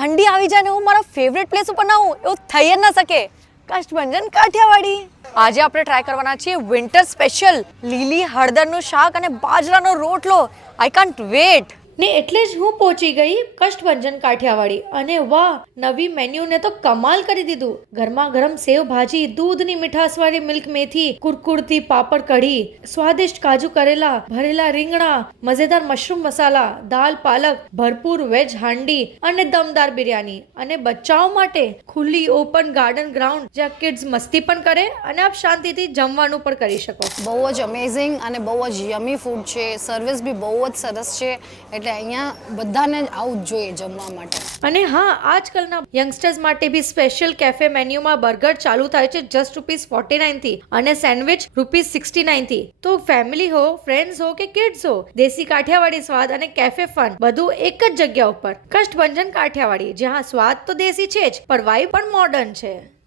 ઠંડી આવી જાય ને હું મારા ફેવરેટ પ્લેસ ઉપર ના હું એવું થઈ જ ના શકે. કષ્ટભંજન કાઠિયાવાડી. આજે આપણે ટ્રાય કરવાના છીએ વિન્ટર સ્પેશિયલ લીલી હળદરનું શાક અને બાજરાનો રોટલો. I can't wait. ને એટલે જ હું પહોંચી ગઈ કષ્ટભંજન કાઠિયાવાડી અને વાહ, નવી મેન્યુને તો કમાલ કરી દીધું. ગરમા ગરમ સેવ ભાજી, દૂધની મીઠાસવાળી મિલ્ક મેથી, કુરકુરતી પાપડ કઢી, સ્વાદિષ્ટ કાજુ કરેલા, ભરેલા રીંગણા, મજેદાર મશરૂમ મસાલા, દાલ પાલક, ભરપૂર વેજ હાંડી અને દમદાર બિરયાની. અને બચ્ચાઓ માટે ખુલ્લી ઓપન ગાર્ડન ગ્રાઉન્ડ જ્યાં કિડ્સ મસ્તી પણ કરે અને આપ શાંતિથી જમવાનું પણ કરી શકો. બહુ જ અમેઝિંગ અને બહુ જ યમી ફૂડ છે. સર્વિસ બી બહુ જ સરસ છે. એટલે અહીંયા બધાને જ આવું જ જોઈએ જમવા માટે. અને હા, આજકાલના યંગસ્ટર્સ માટે બી સ્પેશિયલ કેફે મેન્યુમાં બર્ગર ચાલુ થાય છે જસ્ટ ₹49 થી અને સેન્ડવિચ ₹69 થી. તો ફેમિલી હો, ફ્રેન્ડ્સ હો કે કિડ્સ હો, દેશી કાઠિયાવાડી સ્વાદ અને કેફે ફન બધું એક જ જગ્યા ઉપર. કષ્ટભંજન કાઠિયાવાડી, જ્યાં સ્વાદ તો દેશી છે જ પણ વાઇબ પણ મોડર્ન છે.